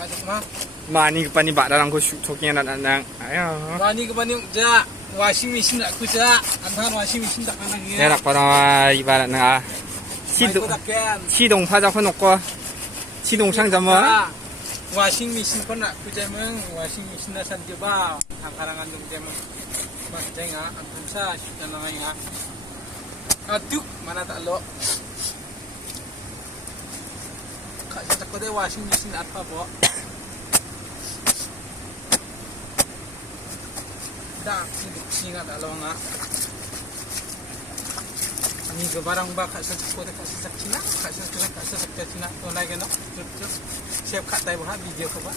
Kajak mah. Mani ke pani bak dalam ko shoking anak-anak. Ayo. Mani ke pani ja washing machine aku ja. Antan washing machine tak anak ya. Erak pada ibarat na. 시동 파자 해놓고 시동 상자 뭐 washing machine pun nak kujemeng washing machine na san diba angkarangan dong jemeng mas jenga antum sa dan lainnya aduk mana tak lo kak saya takut deh washing machine apa bo dah hidup singa tak lo nga ini ke barang ba kak saya takut deh kak saya Cina to lagi no siap kat tai bah video ko ba